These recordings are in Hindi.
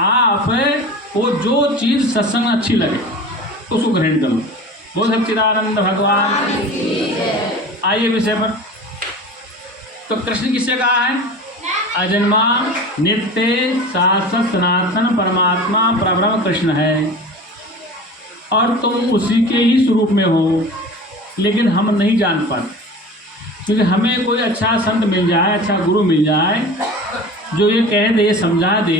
आप वो जो चीज़ सत्संग अच्छी लगे उसको ग्रहण कर लो। बोल सच्चिदानंद भगवान। आइए विषय पर। तो कृष्ण किससे कहा है? अजन्मा नित्य शाश्वत सनातन परमात्मा परब्रह्म कृष्ण है और तुम उसी के ही स्वरूप में हो, लेकिन हम नहीं जान पाते। क्योंकि हमें कोई अच्छा संत मिल जाए, अच्छा गुरु मिल जाए जो ये कह दे, समझा दे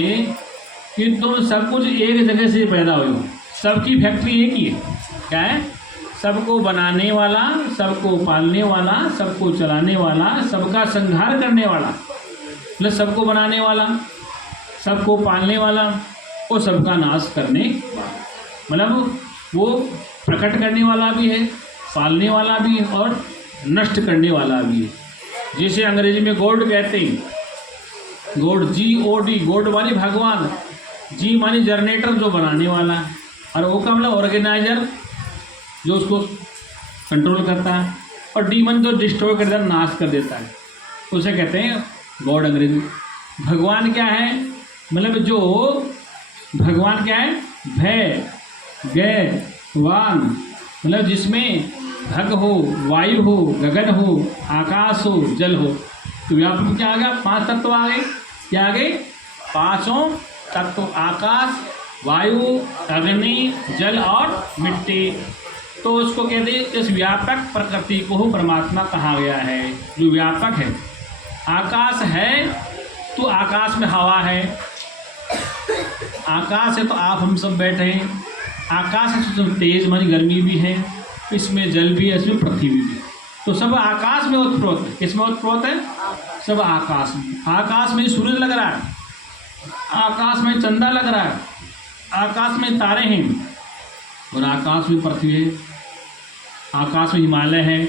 कि तुम सब कुछ एक जगह से पैदा हुए हो, सबकी फैक्ट्री एक ही है। क्या है? सबको बनाने वाला, सबको पालने वाला, सबको चलाने वाला, सबका संहार करने वाला, मतलब सबको बनाने वाला, सबको पालने वाला और सबका नाश करने वाला। मतलब वो प्रकट करने वाला भी है, पालने वाला भी है और नष्ट करने वाला भी है। जैसे अंग्रेजी में गॉड कहते हैं, गॉड GOD, गॉड मानी भगवान, जी मानी जनरेटर जो बनाने वाला, और ओ का मतलब ऑर्गेनाइजर जो उसको कंट्रोल करता है, और डी मन जो डिस्ट्रॉय कर देता है, नाश कर देता है, उसे कहते हैं गॉड अंग्रेजी। भगवान क्या है? मतलब जो भगवान क्या है? भय गय वान, मतलब जिसमें भग हो, वायु हो, गगन हो, आकाश हो, जल हो। तो व्यापक में क्या आ गया? 5 तत्व आ गए। क्या आ गए? 5 तत्व, आकाश, वायु, अग्नि, जल और मिट्टी। तो उसको कहते हैं, इस व्यापक प्रकृति को परमात्मा कहा गया है, जो व्यापक है। आकाश है तो आकाश में हवा है, आकाश है तो आप हम सब बैठे हैं, आकाश है तो तेज मानी गर्मी भी है, इसमें जल भी है, इसमें पृथ्वी भी है। तो सब आकाश में उत्प्रोत है। किसमें उत्प्रोत है? सब आकाश में। आकाश में सूरज लग रहा है, आकाश में चंदा लग रहा है, आकाश में तारे हैं, और आकाश में पृथ्वी है, आकाश में हिमालय है,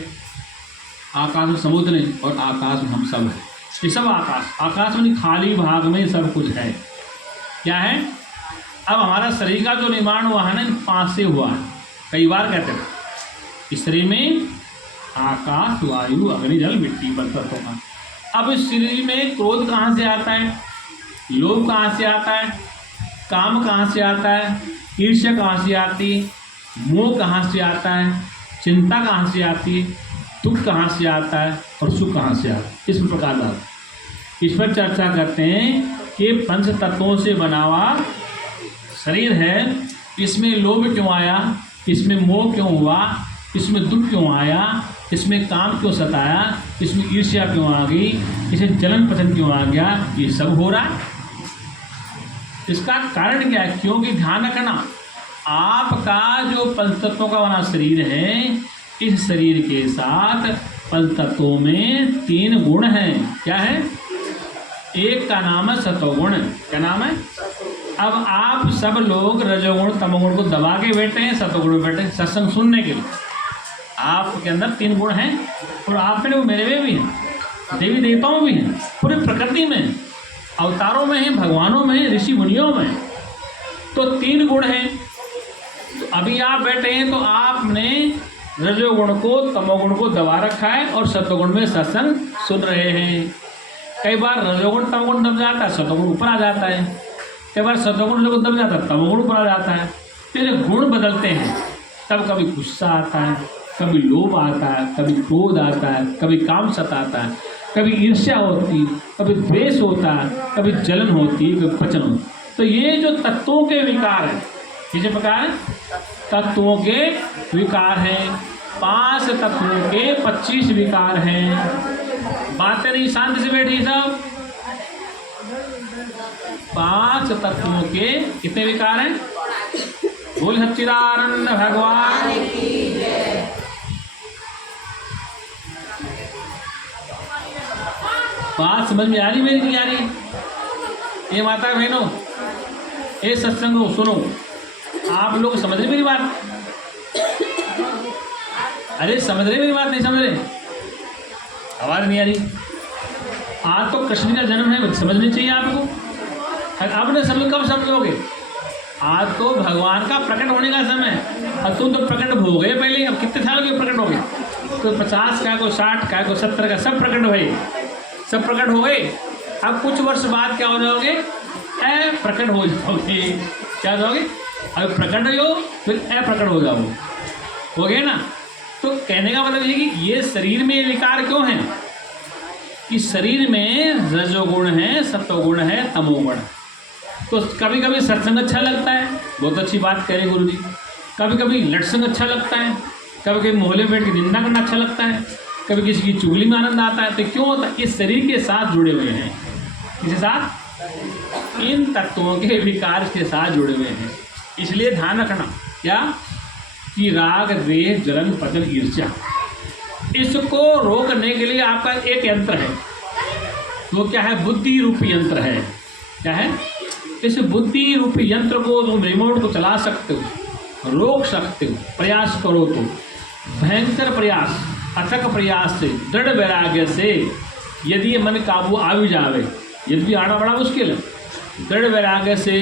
आकाश में समुद्र है, और आकाश में हम सब हैं। ये सब आकाश, आकाश में खाली भाग में सब कुछ है। क्या है? अब हमारा शरीर का जो निर्माण हुआ है ना, 5 से हुआ है। कई बार कहते हैं इस शरीर में आकाश, वायु, अग्नि, जल, मिट्टी तत्वों का। अब इस शरीर में क्रोध कहाँ से आता है? लोभ कहाँ से आता है? काम कहाँ से आता है? ईर्ष्या कहाँ से आती है? मोह कहाँ से आता है? चिंता कहाँ से आती है? दुख कहाँ से आता है? और सुख कहाँ से आता है? इस प्रकार का इस पर चर्चा करते हैं कि 5 तत्वों से बना हुआ शरीर है, इसमें लोभ क्यों आया, इसमें मोह क्यों हुआ, इसमें दुख क्यों आया, इसमें काम क्यों सताया, इसमें ईर्ष्या क्यों आ गई, इसमें जलन पसंद क्यों आ गया, ये सब हो रहा है। इसका कारण क्या है? क्योंकि ध्यान रखना, आपका जो 5 तत्वों का बना शरीर है, इस शरीर के साथ 5 तत्वों में 3 गुण हैं। क्या है? एक का नाम है सतोगुण। क्या नाम है? अब आप सब लोग रजोगुण तमोगुण को दबा के बैठे हैं, सतोगुण में बैठे हैं सत्संग सुनने के लिए। आपके अंदर 3 गुण हैं, और आप में वो मेरे में भी हैं, देवी देवताओं भी हैं, पूरी प्रकृति में, अवतारों में हैं, भगवानों में हैं, ऋषि मुनियों में। तो 3 गुण हैं। तो अभी आप बैठे हैं तो आपने रजोगुण को तमोगुण को दबा रखा है और सतोगुण में सत्संग सुन रहे हैं। कई बार रजोगुण तमोगुण दब जाता है, सतोगुण ऊपर आ जाता है। कई बार सतोगुण रजोगुण दब जाता है, तमोगुण ऊपर आ जाता है। फिर गुण बदलते हैं, तब कभी गुस्सा आता है, कभी लोभ आता है, कभी क्रोध आता है, कभी काम सताता है, कभी ईर्ष्या होती है, कभी द्वेष होता है, कभी जलन होती है, कभी पचन होता है। तो ये जो तत्वों के विकार हैं, किस प्रकार तत्वों के विकार हैं। 5 तत्वों के 25 विकार हैं। बातें नहीं, शांत से बैठी सब। 5 तत्वों के कितने विकार हैं? बोल सच्चिदानंद भगवान की जय। बात समझ में आ रही मेरी? नहीं आ रही? ये माता बहनों, ये सत्संग हो, सुनो। आप लोग समझ रहे मेरी बात? अरे समझ रहे मेरी बात? नहीं समझ रहे? आवाज़ नहीं आ रही? आज तो कृष्ण का जन्म है, समझनी चाहिए आपको। आपने समझ, कब समझोगे? आज तो भगवान का प्रकट होने का समय है, और तुम तो प्रकट हो गए पहले। अब कितने साल के प्रकट हो गए? तो 50 का, को 60 का, को 70 का, सब प्रकट हुए, सब प्रकट हो गए। अब कुछ वर्ष बाद क्या हो जाओगे? अप्रकट हो जाओगे। क्या जाओगे? अगर प्रकट हो फिर अप्रकट हो जाओगे, हो गया ना। तो कहने का मतलब ये कि ये शरीर में विकार क्यों है कि शरीर में रजोगुण है, सत्वगुण है, तमोगुण। तो कभी कभी सत्संग अच्छा लगता है, बहुत अच्छी बात कह रहे गुरु जी। कभी कभी लटसंग अच्छा लगता है, कभी कभी मोहल्ले में बैठ के निंदा करना अच्छा लगता है, कभी किसी की चुगली में आनंद आता है। तो क्यों होता है? इस शरीर के साथ जुड़े हुए हैं, इसके साथ, इन तत्वों के विकार के साथ जुड़े हुए हैं। इसलिए ध्यान रखना क्या कि राग, द्वेष, जलन, पतन, ईर्ष्या, इसको रोकने के लिए आपका एक यंत्र है। वो क्या है? बुद्धि रूपी यंत्र है। क्या है? इस बुद्धि रूपी यंत्र को तुम रिमोट को चला सकते हो, रोक सकते हो, प्रयास करो तो। भयंकर प्रयास, अथक प्रयास से, दृढ़ वैराग्य से यदि ये मन काबू आ भी जावे, यदि भी आना बड़ा मुश्किल है, दृढ़ वैराग्य से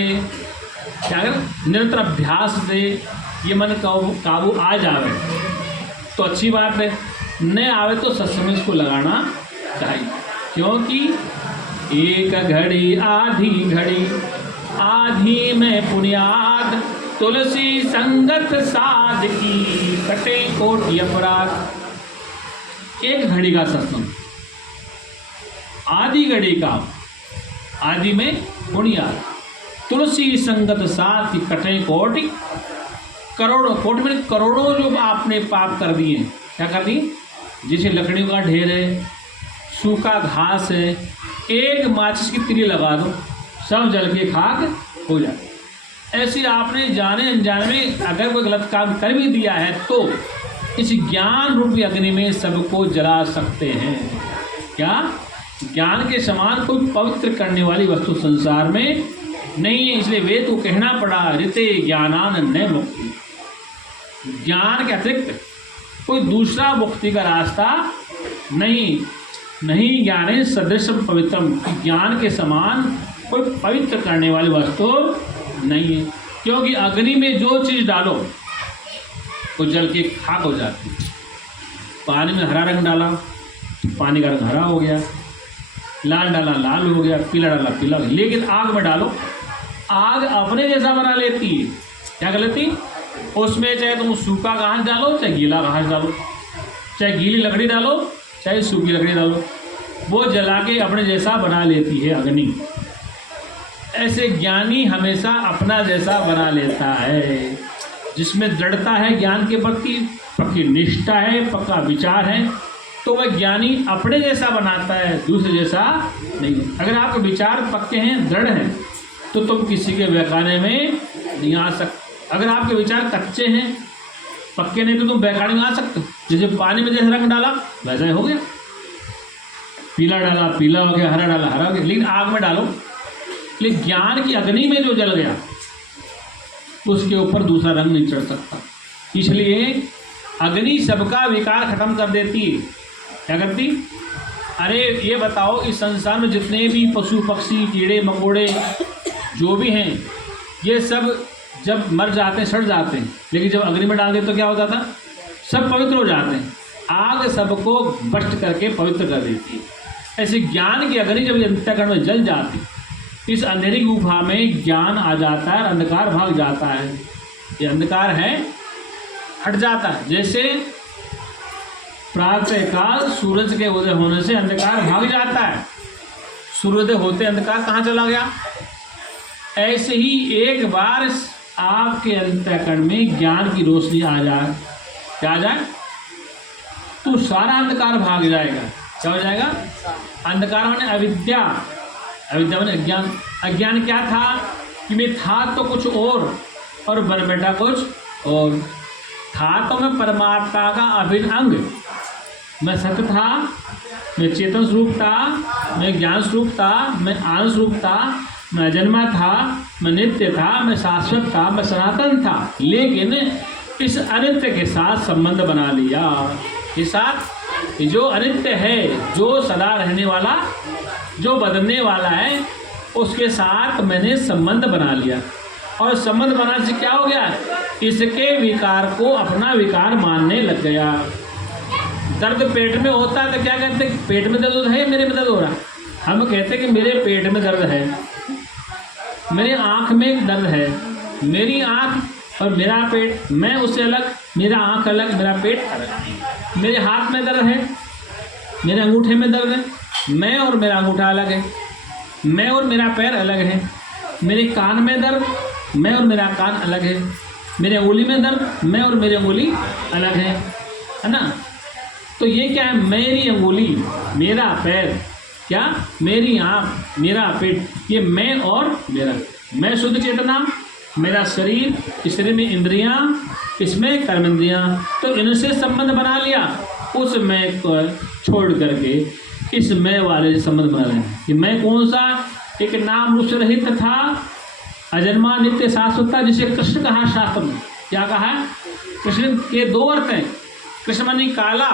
क्या कर, निरंतर अभ्यास से ये मन काबू आ जावे तो अच्छी बात है। न आवे तो सत्संग में इसको लगाना चाहिए, क्योंकि एक घड़ी आधी घड़ी, आधी में पुण्याद, तुलसी संगत साध की, कटे कोटि अपराध। एक घड़ी का सत्संग, आधी घड़ी का, आधी में पुण्याद, तुलसी संगत साध की, कटे कोटि, करोड़ों, कोटि में करोड़ों जो आपने पाप कर दिए। क्या कर दिए? जैसे लकड़ियों का ढेर है, सूखा घास है, एक माचिस की तिरी लगा दो, सब जल के खाक हो जाए। ऐसे आपने जाने अनजाने में अगर कोई गलत काम कर भी दिया है तो इस ज्ञान रूपी अग्नि में सबको जला सकते हैं। क्या? ज्ञान के समान कोई पवित्र करने वाली वस्तु संसार में नहीं है। इसलिए वेद को कहना पड़ा, ऋते ज्ञानान न मुक्ति। ज्ञान के अतिरिक्त कोई दूसरा मुक्ति का रास्ता नहीं ज्ञाने सदृश पवित्रम। ज्ञान के समान कोई पवित्र करने वाली वस्तु नहीं है, क्योंकि अग्नि में जो चीज़ डालो वो जल के खाक हो जाती है। पानी में हरा रंग डाला, पानी का रंग हरा हो गया, लाल डाला लाल हो गया, पीला डाला पीला हो गया। लेकिन आग में डालो, आग अपने जैसा बना लेती है। क्या कर लेती? उसमें चाहे तुम सूखा घास डालो, चाहे गीला घास डालो, चाहे गीली लकड़ी डालो, चाहे सूखी लकड़ी डालो, वो जला के अपने जैसा बना लेती है अग्नि। ऐसे ज्ञानी हमेशा अपना जैसा बना लेता है। जिसमें दृढ़ता है ज्ञान के प्रति, पक्की निष्ठा है, पक्का विचार है, तो वह ज्ञानी अपने जैसा बनाता है, दूसरे जैसा नहीं। अगर आपके विचार पक्के हैं, दृढ़ हैं, तो तुम किसी के बहकाने में नहीं आ सकते। अगर आपके विचार कच्चे हैं, पक्के नहीं, तो तुम बहकाने में आ सकते हो। जैसे पानी में जैसे रंग डाला वैसा ही हो गया, पीला डाला पीला हो गया, हरा डाला हरा हो गया। लेकिन आग में डालो, लेकिन ज्ञान की अग्नि में जो जल गया उसके ऊपर दूसरा रंग नहीं चढ़ सकता। इसलिए अग्नि सबका विकार खत्म कर देती है। क्या करती? अरे ये बताओ, इस संसार में जितने भी पशु पक्षी, कीड़े मकोड़े जो भी हैं, ये सब जब मर जाते हैं, सड़ जाते हैं, लेकिन जब अग्नि में डाल देते तो क्या हो जाता? सब पवित्र हो जाते हैं। आग सबको भस्म करके पवित्र कर देती है। ऐसे ज्ञान की अग्नि जब अंतःकरण में जल जाती, इस अंधेरी गुफा में ज्ञान आ जाता है, अंधकार भाग जाता है। ये अंधकार है, हट जाता है। जैसे प्रातःकाल सूरज के उदय होने से अंधकार भाग जाता है, सूर्योदय होते अंधकार कहाँ चला गया। ऐसे ही एक बार आपके अंतःकरण में ज्ञान की रोशनी आ जाए, क्या आ जाए, तो सारा अंधकार भाग जाएगा। क्या हो जाएगा? अंधकार माने अविद्या, अविद्या माने अज्ञान। अज्ञान क्या था कि मैं था तो कुछ और बन बैठा कुछ और। था तो मैं परमात्मा का अभिन्न अंग, मैं सत्य था, मैं चेतन स्वरूप था, मैं ज्ञान स्वरूप था, मैं आनंद स्वरूप था, मैं अजन्मा था, मैं नित्य था, मैं शाश्वत था, मैं सनातन था। लेकिन इस अनित्य के साथ संबंध बना लिया। इस साथ जो अनित्य है, जो सदा रहने वाला, जो बदलने वाला है, उसके साथ मैंने संबंध बना लिया। और संबंध बनाने से क्या हो गया? इसके विकार को अपना विकार मानने लग गया। दर्द पेट में होता है तो क्या कहते हैं? पेट में दर्द है, मेरे में दर्द हो रहा है। हम कहते हैं कि मेरे पेट में दर्द है, मेरे आँख में दर्द है, मेरी आँख और मेरा पेट, मैं उससे अलग, मेरा आँख अलग, मेरा पेट अलग। मेरे हाथ में दर्द है, मेरे अंगूठे में दर्द है, मैं और मेरा अंगूठा अलग है, मैं और मेरा पैर अलग है। मेरे कान में दर्द, मैं और मेरा कान अलग है। मेरे उंगली में दर्द, मैं और मेरी उंगली अलग है ना। तो ये क्या है, मेरी अंगुली, मेरा पैर, क्या, मेरी आँख, मेरा पेट, ये मैं और मेरा। मैं शुद्ध चेतना, मेरा शरीर, इस शरीर में इंद्रियां, इसमें कर्मेंद्रियां, तो इनसे संबंध बना लिया। उस मैं को छोड़ करके इस मैं वाले से संबंध बना लेना कि मैं कौन सा, एक नाम रूप से रहित था, अजन्मा नित्य शाश्वत, जिसे कृष्ण कहा शास्त्र में। क्या कहा है? कृष्ण के दो अर्थ हैं, कृष्ण मानी काला,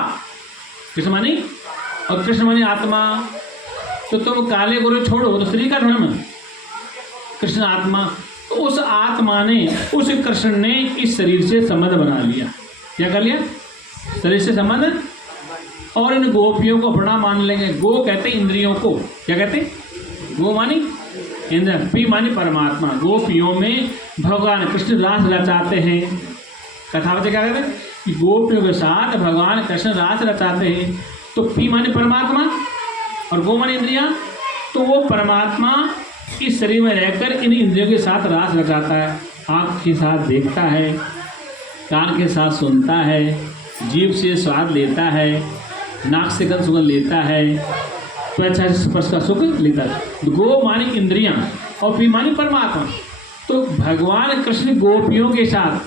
कृष्ण मानी, और कृष्ण मानी आत्मा। तो तुम काले गोरे छोड़ो, तो स्त्री का धर्म है, कृष्ण आत्मा। तो उस आत्मा ने, उस कृष्ण ने इस शरीर से संबंध बना लिया। क्या कर लिया? शरीर से संबंध। और इन गोपियों को अपना मान लेंगे। गो कहते इंद्रियों को, क्या कहते? गो मानी इंद्र, पी मानी परमात्मा। गोपियों में भगवान कृष्ण रास रचाते हैं। कथावत क्या कहते हैं कि गोपियों के साथ भगवान कृष्ण रास रचाते हैं। तो पी मानी परमात्मा और गो मानी इंद्रियां। तो वो परमात्मा इस शरीर में रहकर इन इंद्रियों के साथ रास रचाता है। आँख के साथ देखता है, कान के साथ सुनता है, जीभ से स्वाद लेता है, नाक से गंध सुगंध लेता है, त्वचा से स्पर्श का सुख लेता है। गो मानी इंद्रियां और पी मानी परमात्मा। तो भगवान कृष्ण गोपियों के साथ,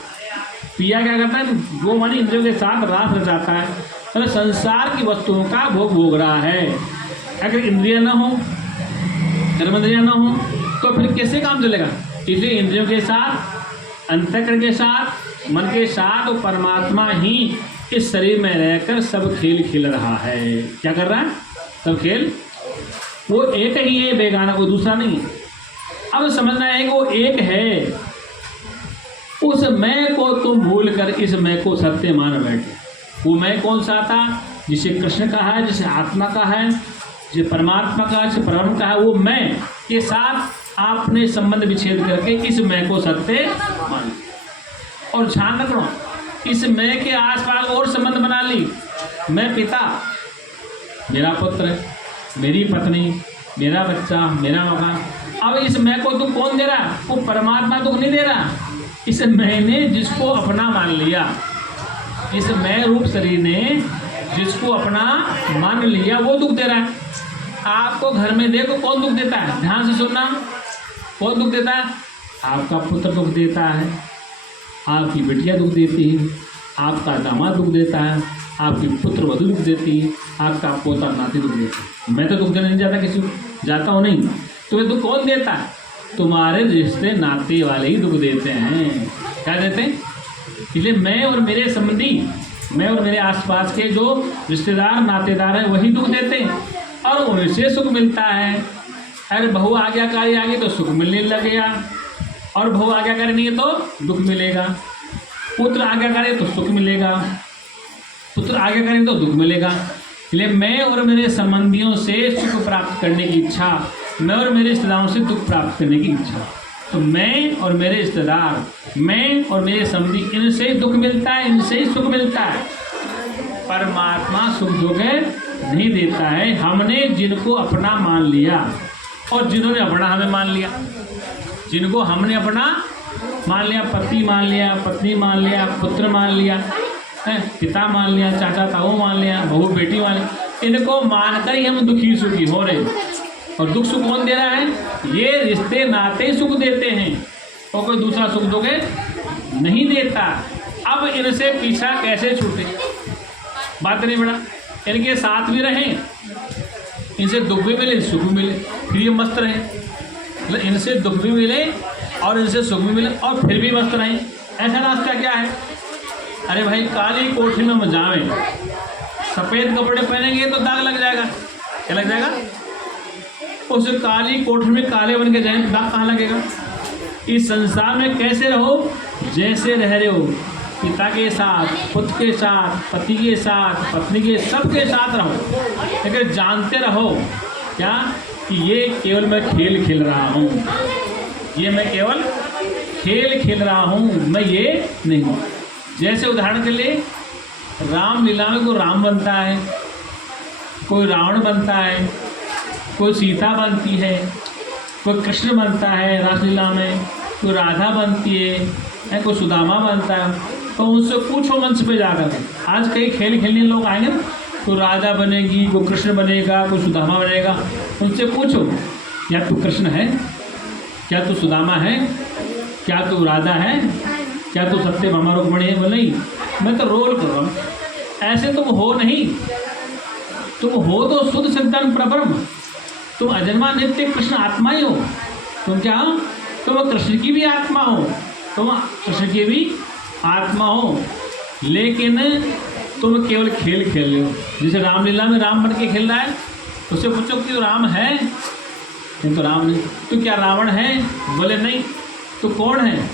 पिया क्या करता है? गो मानी इंद्रियों के साथ रास रचाता है, मतलब संसार की वस्तुओं का भोग भोग रहा है। अगर इंद्रियां न हो, कर्मेंद्रियां न हो, तो फिर कैसे काम चलेगा? इसलिए इंद्रियों के साथ, अंतःकरण के साथ, मन के साथ, तो परमात्मा ही इस शरीर में रहकर सब खेल खेल रहा है। क्या कर रहा है? सब खेल। वो एक ही है, बेगाना, कोई दूसरा नहीं है। अब समझना है कि वो एक है। उस मैं को तुम भूल कर इस मैं को सत्य मान बैठे। वो मैं कौन सा था? जिसे कृष्ण का है, जिसे आत्मा का है, जिसे परमात्मा का, जिसे परम का है, वो मैं के साथ आपने संबंध विच्छेद करके इस मैं को सत्य मान। और ध्यान रखना, इस मैं के आसपास और संबंध बना ली। मैं पिता, मेरा पुत्र, मेरी पत्नी, मेरा बच्चा, मेरा मकान। अब इस मैं को दुख कौन दे रहा है? वो परमात्मा दुख नहीं दे रहा। इस मैंने जिसको अपना मान लिया, इस मैं रूप शरीर ने जिसको अपना मान लिया, वो दुख दे रहा है। आपको घर में देखो कौन दुख देता है? ध्यान से सुनना। कौन दुख देता है? आपका पुत्र दुख देता है, आपकी बेटियां दुख देती है, आपका दामाद दुख देता है, आपकी पुत्र वधू दुख देती है, आपका पोता नाती दुख देता है। मैं तो दुख देने नहीं जाता किसी को, जाता हूँ नहीं। तो ये दुख कौन देता है? तुम्हारे रिश्ते नाते वाले ही दुख देते हैं। क्या देते हैं? इसलिए मैं और मेरे संबंधी, मैं और मेरे आसपास के जो रिश्तेदार नातेदार हैं, वही दुख देते हैं और उनसे सुख मिलता है। अरे बहू आज्ञाकारी आ गई तो सुख मिलने लगेगा, और बहू आज्ञाकारी नहीं है तो दुख मिलेगा। पुत्र आज्ञाकारी तो सुख मिलेगा, पुत्र आज्ञाकारी तो दुख मिलेगा। इसलिए मैं और मेरे संबंधियों से सुख प्राप्त करने की इच्छा, मैं और मेरे रिश्तेदारों से दुख प्राप्त करने की इच्छा। तो मैं और मेरे रिश्तेदार, मैं और मेरे संबंधी, इनसे दुख मिलता है, इनसे ही सुख मिलता है। परमात्मा सुख दुख नहीं देता है। हमने जिनको अपना मान लिया और जिन्होंने अपना हमें मान लिया, जिनको हमने अपना मान लिया, पति मान लिया, पत्नी मान लिया, पुत्र मान लिया, पिता मान लिया, चाचा ताऊ मान लिया, बहू बेटी मान लिया, इनको मानकर ही हम दुखी सुखी हो रहे। और दुख सुख कौन दे रहा है? ये रिश्ते नाते सुख देते हैं, और कोई दूसरा सुख दोगे नहीं देता। अब इनसे पीछा कैसे छूटे? बात नहीं बड़ा, इनके साथ भी रहें, इनसे दुख भी मिले, सुख भी मिले, फिर ये मस्त रहें। मतलब इनसे दुख भी मिले और इनसे सुख भी मिले और फिर भी मस्त रहें। ऐसा रास्ता क्या है? अरे भाई, काली कोठी में हम जाएं, सफ़ेद कपड़े पहनेंगे तो दाग लग जाएगा। क्या लग जाएगा? उस काली कोठी में काले बन के जाएं तो दाग कहाँ लगेगा? इस संसार में कैसे रहो? जैसे रह रहे हो, पिता के साथ, पुत्र के साथ, पति के साथ, पत्नी के, सबके साथ रहो, लेकिन जानते रहो क्या कि ये केवल मैं खेल खेल रहा हूँ, ये मैं केवल खेल खेल रहा हूँ, मैं ये नहीं हूँ। जैसे उदाहरण के लिए रामलीला में कोई राम बनता है, कोई रावण बनता है, कोई सीता बनती है, कोई कृष्ण बनता है रासलीला में, कोई राधा बनती है, कोई सुदामा बनता है। तो उनसे पूछो मंच पे जाकर के, आज कई खेल खेलने लोग आएंगे ना, कोई राधा बनेगी, कोई कृष्ण बनेगा, कोई सुदामा बनेगा। उनसे पूछो, क्या तू कृष्ण है, क्या तू सुदामा है, क्या तू राधा है, क्या तू सत्यभामा रुक्मिणी है? बोले नहीं, मैं तो रोल कर रहा हूँ। ऐसे तुम हो नहीं, तुम हो तो शुद्ध चिंतन परब्रह्म, तुम अजन्मा नित्य कृष्ण आत्मा ही हो। तुम क्या हो? तुम कृष्ण की भी आत्मा हो, तुम कृष्ण की भी आत्मा हो, लेकिन तुम केवल खेल खेल रहे हो। जैसे रामलीला में राम बन के खेल रहा है, उससे पूछो कि तो राम है? नहीं तो राम नहीं। तो क्या रावण है? बोले नहीं। तो कौन है?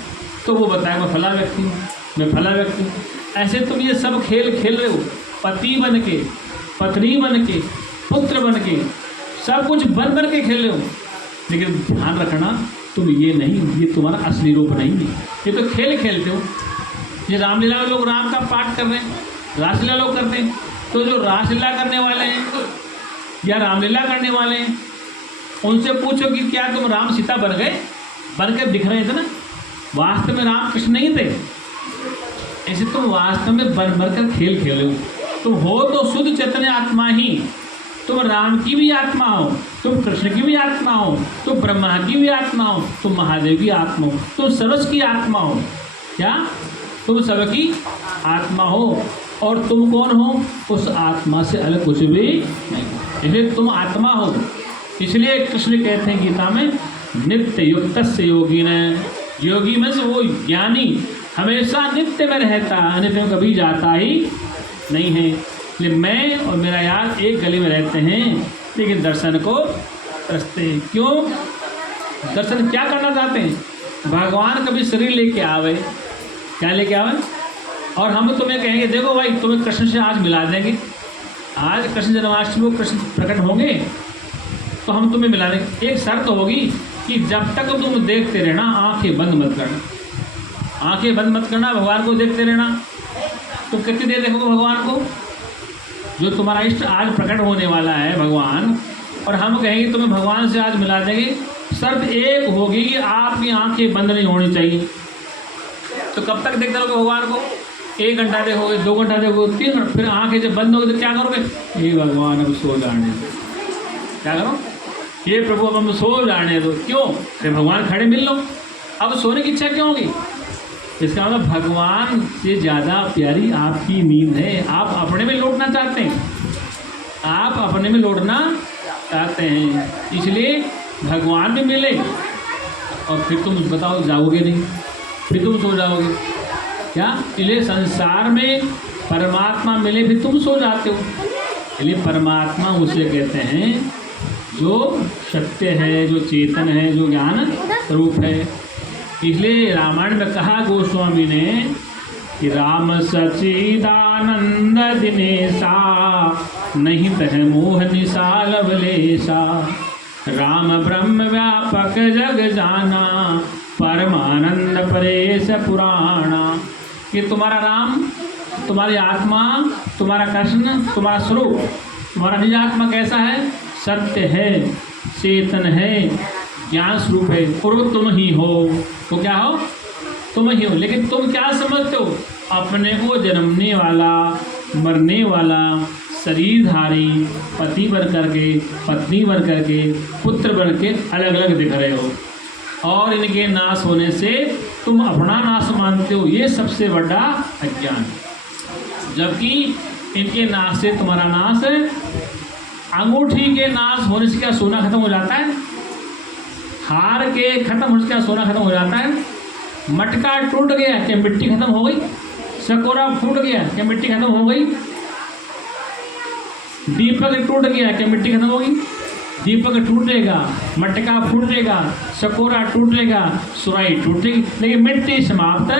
तो वो बताए मैं फला व्यक्ति हूँ, मैं फला व्यक्ति हूँ। ऐसे तुम ये सब खेल खेल रहे हो, पति बन के, पत्नी बन के, पुत्र बन के, सब कुछ बन के खेल रहे हो। लेकिन ध्यान रखना, तुम ये नहीं, ये तुम्हारा असली रूप नहीं है, ये तो खेल खेलते हो। ये रामलीला में लोग राम का पाठ कर रहे हैं, रासलीला लोग करते हैं। तो जो रासलीला करने वाले हैं या रामलीला करने वाले हैं, उनसे पूछो कि क्या तुम राम सीता बन गए, बन के दिख रहे थे ना, वास्तव में राम कृष्ण नहीं थे। ऐसे तुम वास्तव में बन कर खेल खेल रहे हो। तुम हो तो शुद्ध चैतन्य आत्मा ही, तुम राम की भी आत्मा हो, तुम कृष्ण की भी आत्मा हो, तुम ब्रह्मा की भी आत्मा हो, तुम महादेव की आत्मा हो, तुम सर्वस्व की आत्मा हो। क्या? तुम सबकी आत्मा हो। और तुम कौन हो? उस आत्मा से अलग कुछ भी नहीं, इसलिए तुम आत्मा हो। इसलिए कृष्ण कहते हैं गीता में, नित्य युक्त से योगी ने, योगी में से वो ज्ञानी हमेशा नित्य में रहता, अनित्य में कभी जाता ही नहीं है। इसलिए मैं और मेरा यार एक गली में रहते हैं, लेकिन दर्शन को तरसते हैं। क्यों? दर्शन क्या करना चाहते हैं? भगवान कभी शरीर लेके आवे, क्या लेके आवे, और हम तुम्हें कहेंगे देखो भाई तुम्हें कृष्ण से आज मिला देंगे, आज कृष्ण जन्माष्टमी को कृष्ण प्रकट होंगे तो हम तुम्हें मिला देंगे। एक शर्त होगी कि जब तक तुम देखते रहना, आंखें बंद मत करना, आंखें बंद मत करना, भगवान को देखते रहना। तुम कितनी देर देखोगे भगवान को? जो तुम्हारा इष्ट आज प्रकट होने वाला है भगवान, और हम कहेंगे तुम्हें भगवान से आज मिला देंगे, शर्त एक होगी कि आपकी आंखें बंद नहीं होनी चाहिए। तो कब तक देखते रहोगे भगवान को? 1 घंटा देखोगे, 2 घंटा देखोगे, 3 घंटा, फिर आंखें जब बंद होगी तो क्या करोगे? हे भगवान अब सो जाने दो। क्या करो? हे प्रभु अब हम सो जाने दो। क्यों? अरे भगवान खड़े मिल लो। अब सोने की इच्छा क्यों होगी? इसका मतलब भगवान से ज़्यादा प्यारी आपकी नींद है। आप अपने में लौटना चाहते हैं, आप अपने में लौटना चाहते हैं, इसलिए भगवान भी मिले और फिर तुम बताओ जाओगे नहीं, फिर तुम सो जाओगे। क्या? इसलिए संसार में परमात्मा मिले फिर तुम सो जाते हो। इसलिए परमात्मा उसे कहते हैं जो सत्य है, जो चेतन है, जो ज्ञान रूप है। इसलिए रामायण में कहा गोस्वामी ने कि राम सच्चिदानंद दिनेशा, नहीं तह मोह निशा लवलेशा, राम ब्रह्म व्यापक जग जाना, परमानंद परेश पुराणा। कि तुम्हारा राम, तुम्हारी आत्मा, तुम्हारा कृष्ण, तुम्हारा स्वरूप, तुम्हारा निज आत्मा कैसा है? सत्य है, चेतन है, ज्ञान स्वरूप है, और वो तुम ही हो। तो क्या हो? तुम ही हो। लेकिन तुम क्या समझते हो? अपने को जन्मने वाला, मरने वाला, शरीरधारी, पति बन करके, पत्नी बन करके, पुत्र बन के अलग अलग दिख रहे हो, और इनके नाश होने से तुम अपना नाश मानते हो। ये सबसे बड़ा अज्ञान है। जबकि इनके नाश से तुम्हारा नाश है। अंगूठी के नाश होने से क्या सोना खत्म हो जाता है? हार के खत्म होने से क्या सोना खत्म हो जाता है? मटका टूट गया क्या मिट्टी खत्म हो गई? चकोरा फूट गया क्या मिट्टी खत्म हो गई? दीपक टूट गया क्या मिट्टी खत्म हो गई? दीपक टूटेगा, मटका फूटेगा, चकोरा टूटेगा, सुराही टूटेगी, लेकिन मिट्टी समाप्त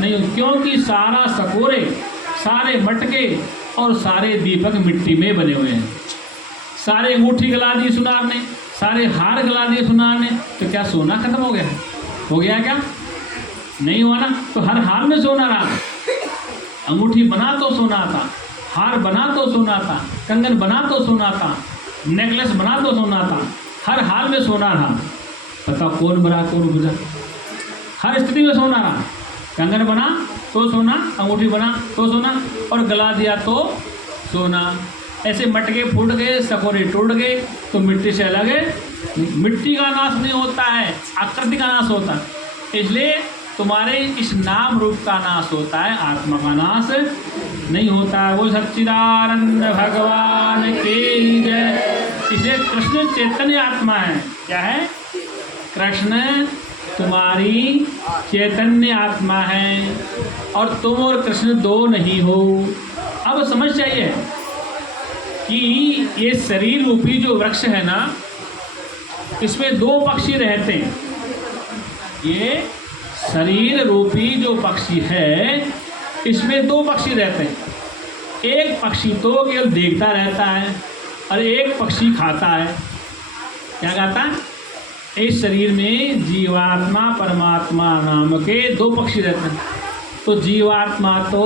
नहीं होगी। क्योंकि सारा चकोरे, सारे मटके और सारे दीपक मिट्टी में बने हुए हैं। सारे अंगूठी गला दी सुनार ने, सारे हार गला दिए सुनार ने, तो क्या सोना खत्म हो गया? हो गया क्या? नहीं हुआ ना। तो हर हाल में सोना रहा। अंगूठी बना तो सोना था, हार बना तो सोना था, कंगन बना तो सोना था, नेकलेस बना तो सोना था, हर हाल में सोना रहा। पता कौन बना कौन बुझा, हर स्थिति में सोना रहा। कंगन बना तो सोना, अंगूठी बना तो सोना, और गला दिया तो सोना। ऐसे मटके फूट गए, सकोरे टूट गए, तो मिट्टी से अलग है। मिट्टी का नाश नहीं होता है, आकृति का नाश होता है। इसलिए तुम्हारे इस नाम रूप का नाश होता है, आत्मा का नाश नहीं होता है। वो सच्चिदानंद भगवान की जय। इसलिए कृष्ण चैतन्य आत्मा है। क्या है? कृष्ण तुम्हारी चैतन्य आत्मा है, और तुम और कृष्ण दो नहीं हो। अब समझ चाहिए कि ये शरीर रूपी जो वृक्ष है ना, इसमें दो पक्षी रहते हैं। ये शरीर रूपी जो पक्षी है, इसमें दो पक्षी रहते हैं। एक पक्षी तो केवल देखता रहता है, और एक पक्षी खाता है। क्या खाता है? इस शरीर में जीवात्मा परमात्मा नाम के दो पक्षी रहते हैं। तो जीवात्मा तो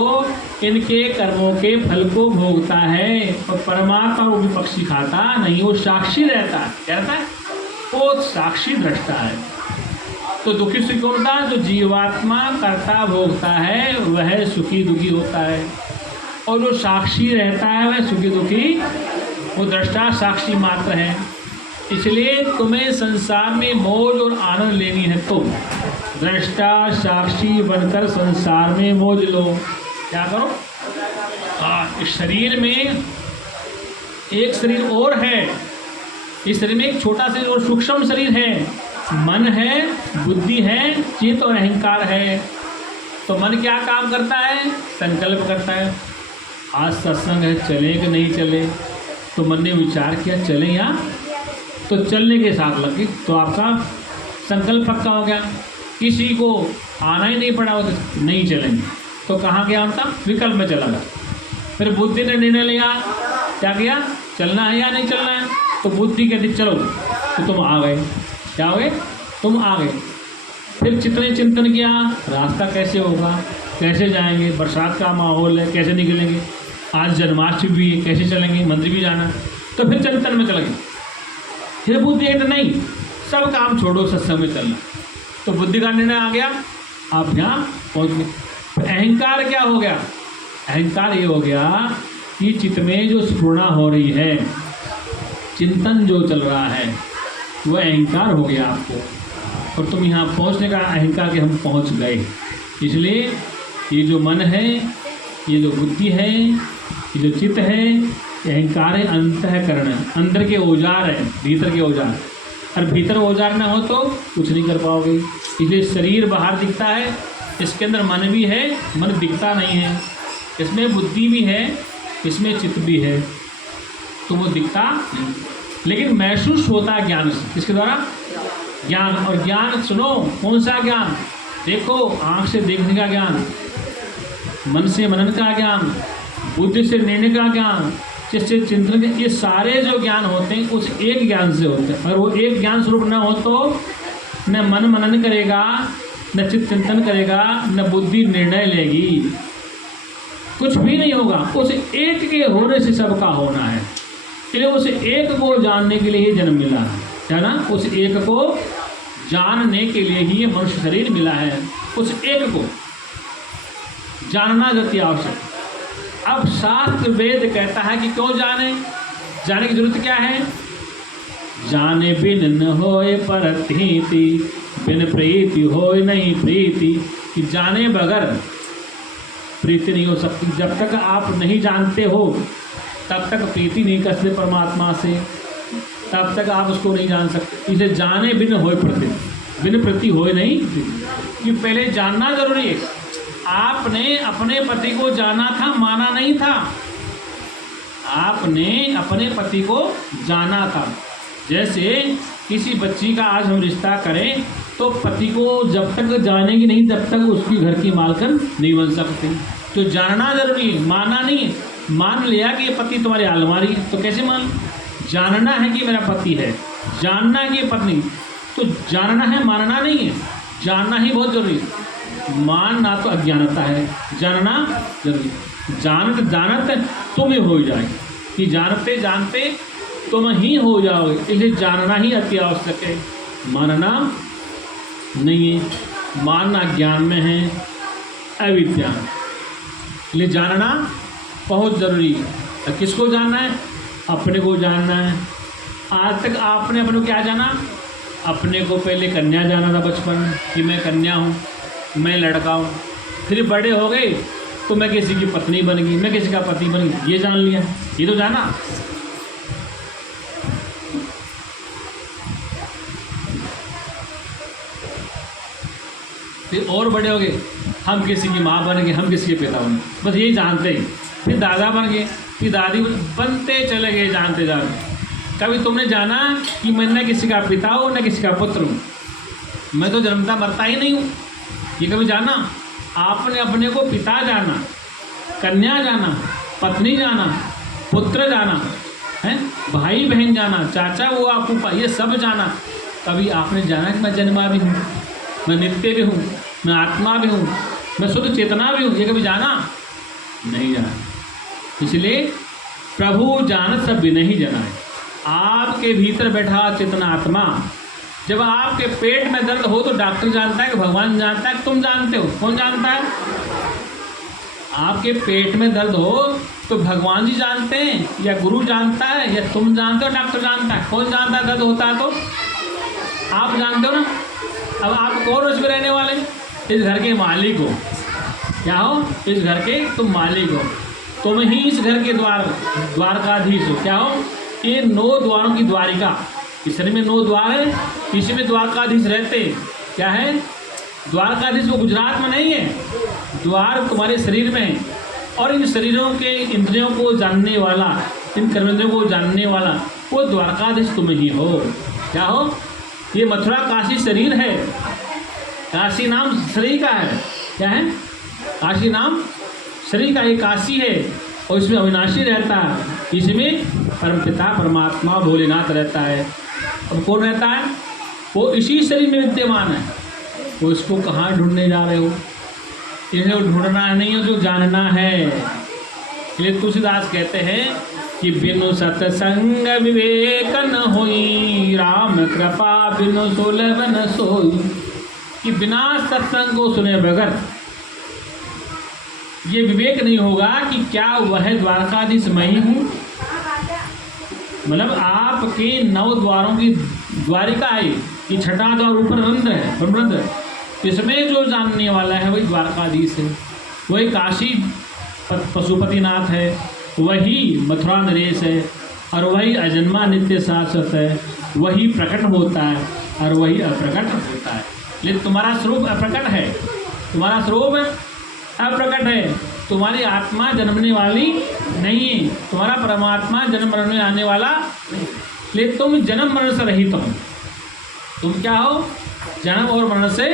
इनके कर्मों के फल को भोगता है, और परमात्मा वो भी पक्षी खाता नहीं, वो साक्षी रहता है। क्या रहता है? वो साक्षी दृष्टा है। तो दुखी सुखी कौन होता है? जो जीवात्मा कर्ता भोगता है वह सुखी दुखी होता है, और जो साक्षी रहता है वह सुखी दुखी, वो दृष्टा साक्षी मात्र है। इसलिए तुम्हें संसार में मौज और आनंद लेनी है तो दृष्टा साक्षी बनकर संसार में मौज लो। क्या करो? इस शरीर में एक शरीर और है। इस शरीर में एक छोटा शरीर और सूक्ष्म शरीर है। मन है, बुद्धि है, चित्त और अहंकार है। तो मन क्या काम करता है? संकल्प करता है। आज सत्संग है, चले कि नहीं चले? तो मन ने विचार किया चले या, तो चलने के साथ लगे, तो आपका संकल्प पक्का हो गया। किसी को आना ही नहीं पड़ा, तो नहीं चलेंगे। तो कहाँ गया उनका? विकल्प में चला गया। फिर बुद्धि ने निर्णय लिया, क्या किया? चलना है या नहीं चलना है? तो बुद्धि कहती चलो, तो तुम आ गए। क्या हो गए? तुम आ गए। फिर चित्त ने चिंतन किया, रास्ता कैसे होगा, कैसे जाएंगे, बरसात का माहौल है, कैसे निकलेंगे, आज जन्माष्टमी भी है, कैसे चलेंगे, मंदिर भी जाना। तो फिर चिंतन में चल गए। फिर बुद्धि कहते नहीं, सब काम छोड़ो, सत्संग में चलना। तो बुद्धि का निर्णय आ गया, आप यहाँ पहुँच गए। अहंकार क्या हो गया? अहंकार ये हो गया कि चित्त में जो स्फुरणा हो रही है, चिंतन जो चल रहा है, वह अहंकार हो गया आपको, और तुम यहाँ पहुँचने का अहंकार के हम पहुँच गए। इसलिए ये जो मन है, ये जो बुद्धि है, ये जो चित्त है, अहंकार है, अंतःकरण है, अंदर के औजार है, भीतर के औजार। और भीतर औजार ना हो तो कुछ नहीं कर पाओगे। इसलिए शरीर बाहर दिखता है, इसके अंदर मन भी है, मन दिखता नहीं है। इसमें बुद्धि भी है, इसमें चित्त भी है, तो वो दिखता नहीं, लेकिन महसूस होता है ज्ञान से। किसके द्वारा? ज्ञान। और ज्ञान सुनो, कौन सा ज्ञान? देखो, आँख से देखने का ज्ञान, मन से मनन का ज्ञान, बुद्धि से निर्णय का ज्ञान, जिससे चिंतन के, ये सारे जो ज्ञान होते हैं उस एक ज्ञान से होते हैं। अगर वो एक ज्ञान स्वरूप न हो तो न मन मनन करेगा, न चित्त चिंतन करेगा, न बुद्धि निर्णय लेगी, कुछ भी नहीं होगा। उस एक के होने से सबका होना है। इसलिए उस एक को जानने के लिए ही जन्म मिला है ना? उस एक को जानने के लिए ही ये मनुष्य शरीर मिला है। उस एक को जानना गति आवश्यक। अब शास्त्र वेद कहता है कि क्यों जाने? जाने की जरूरत क्या है? जाने बिन न होए परतीति, बिन प्रीति होए नहीं प्रीति। कि जाने बगैर प्रीति नहीं हो सकती। जब तक आप नहीं जानते हो तब तक प्रीति नहीं कर सकते परमात्मा से, तब तक आप उसको नहीं जान सकते। इसे जाने बिन होए प्रति, बिन प्रति होए नहीं। कि पहले जानना जरूरी है। आपने अपने पति को जाना था, माना नहीं था। आपने अपने पति को जाना था। जैसे किसी बच्ची का आज हम रिश्ता करें तो पति को जब तक जानेंगे नहीं तब तक उसकी घर की मालकिन नहीं बन सकती। तो जानना जरूरी है, माना नहीं। मान लिया कि ये पति तुम्हारी अलमारी है, तो कैसे मान? जानना है कि मेरा पति है, जानना है कि पत्नी, तो जानना है, मानना नहीं है। जानना ही बहुत जरूरी है। मानना तो अज्ञानता है, जानना जरूरी। जानत जानत तुम ही हो जाए, कि जानते जानते तुम ही हो जाओगे, इसलिए जानना ही अति आवश्यक है, मानना नहीं है। मानना ज्ञान में है, अविद्या, इसलिए जानना बहुत जरूरी है। तो किसको जानना है? अपने को जानना है। आज तक आपने अपने को क्या जाना? अपने को पहले कन्या जाना था बचपन कि मैं कन्या हूँ, मैं लड़का हूँ। फिर बड़े हो गए तो मैं किसी की पत्नी बन गई, मैं किसी का पति बन गई, ये जान लिया, ये तो जाना। फिर और बड़े हो गए, हम किसी की माँ बन गए, हम किसी के पिता बन गए, बस यही जानते ही। फिर दादा बन गए, फिर दादी बनते चले गए, जानते जानते। कभी तुमने जाना कि मैं न किसी का पिता हूँ न किसी का पुत्र हूँ, मैं तो जन्मता मरता ही नहीं हूँ, ये कभी जाना? आपने अपने को पिता जाना, कन्या जाना, पत्नी जाना, पुत्र जाना है, भाई बहन जाना, चाचा वो फूफा, ये सब जाना। कभी आपने जाना कि मैं जन्मा भी हूँ, मैं नित्य भी हूँ, मैं आत्मा भी हूँ, मैं शुद्ध चेतना भी हूँ, ये कभी जाना? नहीं जाना। इसलिए प्रभु जानत सब नहीं जाना है। आपके भीतर बैठा चेतना आत्मा, जब आपके पेट में दर्द हो तो डॉक्टर जानता है कि भगवान जानता है कि तुम जानते हो? कौन जानता है? आपके पेट में दर्द हो तो भगवान जी जानते हैं या गुरु जानता है या तुम जानते हो, डॉक्टर जानता है? कौन जानता है दर्द होता है तो? आप जानते हो ना। अब आप कौन उसमें रहने वाले? इस घर के मालिक हो। क्या हो? इस घर के तुम मालिक हो, तुम ही इस घर के द्वारकाधीश हो। क्या हो? ये 9 द्वारों की द्वारिका, इस शरीर में 9 द्वार है, इसी में द्वारकाधीश रहते। क्या है? द्वारकाधीश वो गुजरात में नहीं है, द्वार तुम्हारे शरीर में है। और इन शरीरों के इंद्रियों को जानने वाला, इन कर्मेंद्रियों को जानने वाला वो द्वारकाधीश तुम ही हो। क्या हो? ये मथुरा काशी शरीर है, काशी नाम शरीर का है। क्या है? काशी नाम शरीर का, ये काशी है और इसमें अविनाशी रहता है, इसमें परमपिता परमात्मा भोलेनाथ रहता है। अब कौन रहता है? वो इसी शरीर में विद्यमान है। वो इसको कहाँ ढूंढने जा रहे हो? इन्हें ढूंढना नहीं है, जो जानना है। इसलिए तुलसीदास कहते हैं कि बिनु सत्संग विवेक न होई, राम कृपा बिनु सुलभ न सोई। कि बिना सत्संग को सुने बगैर ये विवेक नहीं होगा कि क्या वह द्वारकाधीश मैं ही हूँ। मतलब आपके 9 द्वारों की द्वारिका है, ये छठा द्वार ऊपर रंध्र है, ब्रह्मरंध्र। इसमें जो जानने वाला है वही द्वारकाधीश है, वही काशी पशुपतिनाथ है, वही मथुरा नरेश है, और वही अजन्मा नित्य शाश्वत है, वही प्रकट होता है और वही अप्रकट होता है। लेकिन तुम्हारा स्वरूप अप्रकट है, तुम्हारा स्वरूप अप्रकट है, तुम्हारी आत्मा जन्मने वाली नहीं है, तुम्हारा परमात्मा जन्म मरण में आने वाला नहीं। लेकिन तुम जन्म मरण से रहित हो। तुम क्या हो? जन्म और मरण से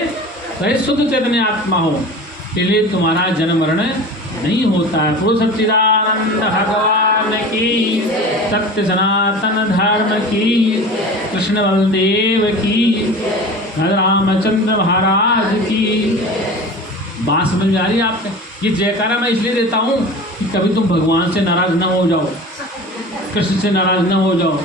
रहित शुद्ध चैतन्य आत्मा हो, इसलिए तुम्हारा जन्म मरण नहीं होता है। पुरुष सच्चिदानंद भगवान की, सत्य सनातन धर्म की, कृष्ण बलदेव की, रामचंद्र महाराज की। बात समझ में आ रही है आपने? ये जयकारा मैं इसलिए देता हूँ कि कभी तुम भगवान से नाराज ना हो जाओ, कृष्ण से नाराज ना हो जाओ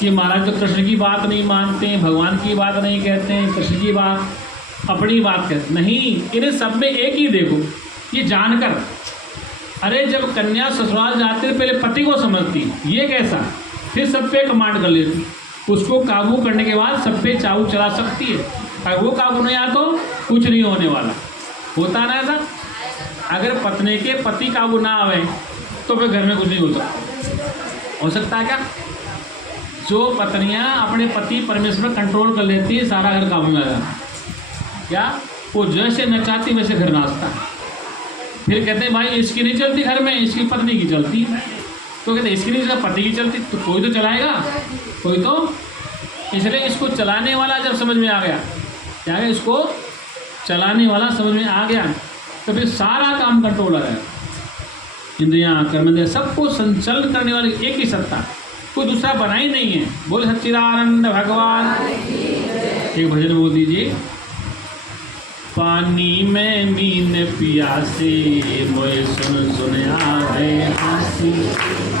कि महाराज तो कृष्ण की बात नहीं मानते हैं, भगवान की बात नहीं कहते हैं, कृष्ण की बात अपनी बात कहते नहीं। इन्हें सब में एक ही देखो, ये जानकर। अरे जब कन्या ससुराल जाती है पहले पति को समझती, ये कैसा, फिर सब पे कमांड कर लेती, उसको काबू करने के बाद सब पे चाबू चला सकती है। अगर वो काबू नहीं आया तो कुछ नहीं होने वाला। होता ना ऐसा? अगर पत्नी के पति काबू ना आवे तो फिर घर में कुछ नहीं हो सकता। हो सकता है क्या? जो पत्नियां अपने पति परमेश्वर कंट्रोल कर लेती है, सारा घर काबू में आ जाता। क्या? वो जैसे नचाती वैसे घर नाचता। फिर कहते हैं भाई इसकी नहीं चलती घर में, इसकी पत्नी की चलती है। तो कहते हैं इसकी नहीं पति की चलती, तो कोई तो चलाएगा, कोई तो। इसलिए इसको चलाने वाला जब समझ में आ गया, क्या है, इसको चलाने वाला समझ में आ गया, तो फिर सारा काम कंट्रोल आ गया। इंद्रियां, कर्मेंद्रियां, सबको संचलन करने वाली एक ही सत्ता, कोई दूसरा बना ही नहीं है। बोले सच्चिदानंद भगवान। एक भजन बोल दीजिए। पानी में मीन प्यासे मोए सुन सुन आवे हासी।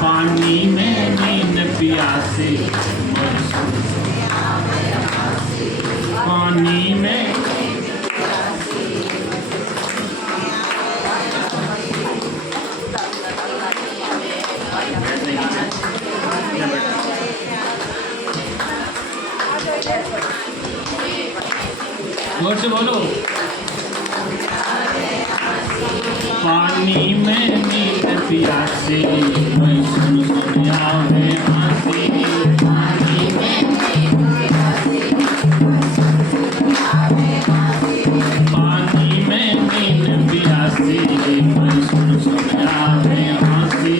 पानी में मीन प्यासे मोए सुन सुन आवे हासी। पानी में जोर से बोलो। पानी में मीन प्यासे मैं सुन सुन आवे हासी। पानी में मीन प्यासे पानी में मीन प्यासे मैं सुन सुन आवे हासी।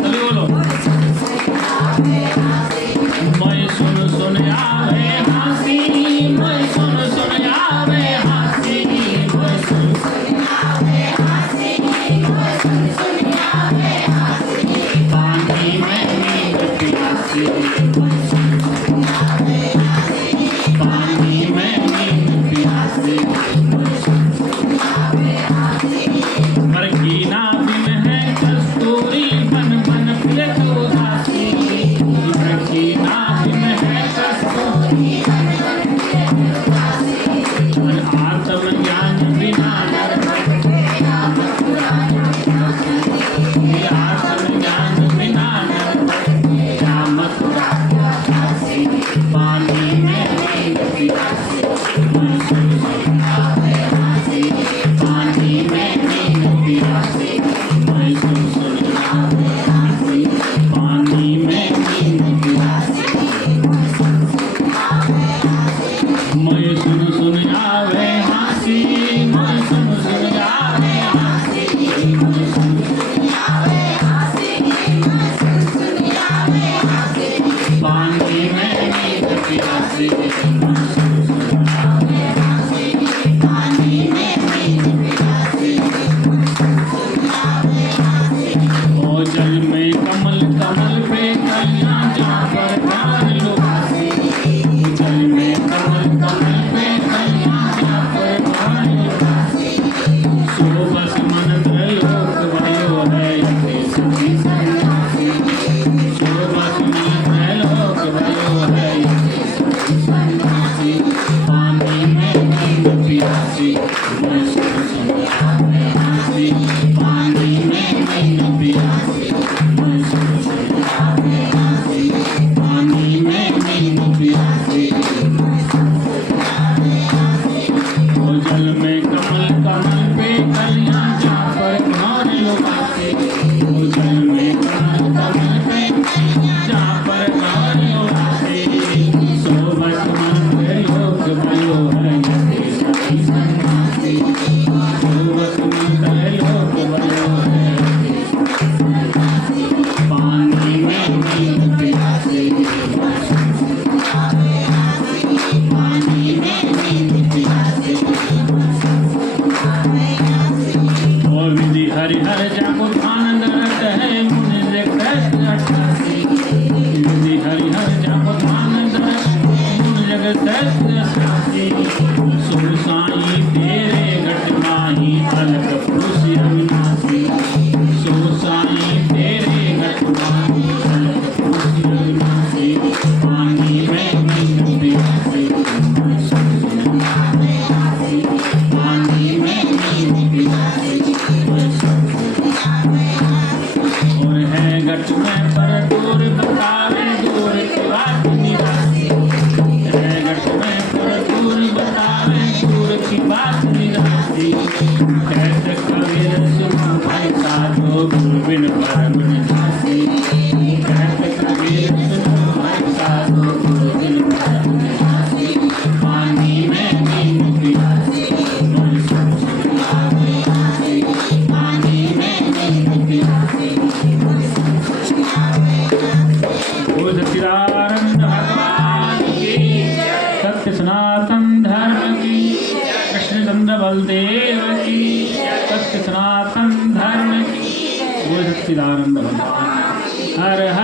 तभी बोलो। मैं सुन सुन आवे हासी। मैं सुन सुन आवे हासी। मैं सुन सुन आवे हासी। मैं सुन सुन आवे हासी। पानी में मीन प्यासे मैं सुन सुन आवे हासी। पानी में मीन प्यासे मैं सुन सुन आवे हासी। पर कीना बिन है कस्तूरी बन बन फिरे तो हासी। पर कीना बिन है कस्तूरी बन बन फिरे तो हासी। और आत्मज्ञान बिना नरक आत्मज्ञान बिना नरक रामत हासी। पानी में मीन प्यासे मैं सुन सुन आवे हासी। पानी में मीन प्यासे मैं सुन सुन आवे हासी। पानी में मीन प्यासे मैं सुन सुन आवे हासी। मैं सुन सुन आवे हासी। मैं सुन सुन आवे हासी। मैं सुन सुन आवे हासी। पानी में मीन प्यासे मैं सुन सुन आवे हासी। पानी में मीन प्यासे मैं सुन सुन आवे हासी। ओ जल में कमल कमल पे कलियां जहाँ पर प्राण लुभासी। जल में कमल कमल पे कलियां जहाँ पर प्राण लुभासी। सो बस मन त्रैलोक भयो है यति सखी सन्यासी। सो बस मन त्रैलोक भयो है यति सखी सन्यासी। पानी में मीन प्यासी मैं सुन सुन आवे हासी। पानी में मीन प्यासी मैं सुन सुन आवे हासी। पानी में मीन प्यासी मैं सुन सुन आवे हासी। ओ जल में कमल कमल पे कलियां जहाँ पर प्राण लुभासी। ओ जल में कमल कमल पे जहाँ पर प्राण लुभासी। सो बस मन त्रैलोक भयो है यति सखी सन्यासी। सो बस मन त्रैलोक भयो है यति सखी सन्यासी। पानी में मीन प्यासे मैं सुन सुन आवे हासी। पानी में मीन प्यासे मैं सुन सुन आवे हासी। ओ विधि हरिहर जाको ध्यान दरत है मुनि से कृष्ण 88। विधि हरिहर जाको ध्यान दरत मुनि जग कृष्ण 88। सो साई तेरे घट माही अलग पुरुष अविनाशी। सो साई तेरे घट माही अलग पुरुष अविनाशी। पानी में मीन प्यासे मैं सुन सुन आवे हासी। पानी में मीन प्यासे मैं सुन सुन आवे हासी। और है घट में पर दूर बतावे दूर की बात निरासी। है घट में पर दूर बतावे दूर की बात निरासी। कहत कबीर सुन भाई साधो गुरु बिन परम निवासी। कहत कबीर सुन भाई साधो गुरु बिन परम निवासी। पानी में मीन प्यासे मैं सुन सुन आवे हासी। पानी में मीन प्यासे मैं सुन सुन आवे हासी। ओ सच्चिदानंद भगवान की सत्य सनातन धर्म की कृष्ण चंद्र बलदेव की सत्य सनातन धर्म की। वो सच्चिदानंद भगवान हर हर